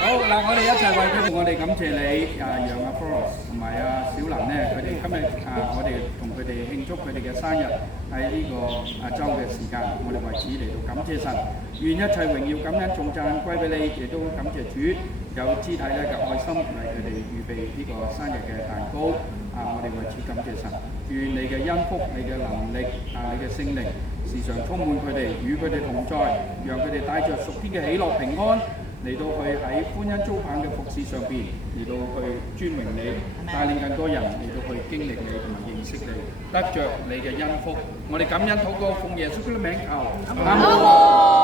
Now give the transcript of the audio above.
好嗱，我哋一齊為佢哋，我哋感謝你讓阿 Florence 同埋阿小林咧，佢哋今日我哋同佢哋慶祝佢哋嘅生日喺呢個週嘅時間，我哋為此嚟到感謝神，願一切榮耀感恩頌讚歸俾你，亦都感謝主有肢體咧嘅愛心為佢哋預備呢個生日嘅蛋糕我哋為此感謝神，願你嘅恩福、你嘅能力你嘅聖靈時常充滿佢哋，與佢哋同在，讓佢哋帶着屬天嘅喜樂平安。嚟到去喺歡欣遭棒嘅服侍上邊，嚟到去尊榮你，帶領更多人嚟到去經歷你同埋認識你，得着你嘅恩福。我哋感恩禱告，奉耶穌基督嘅名求，阿門。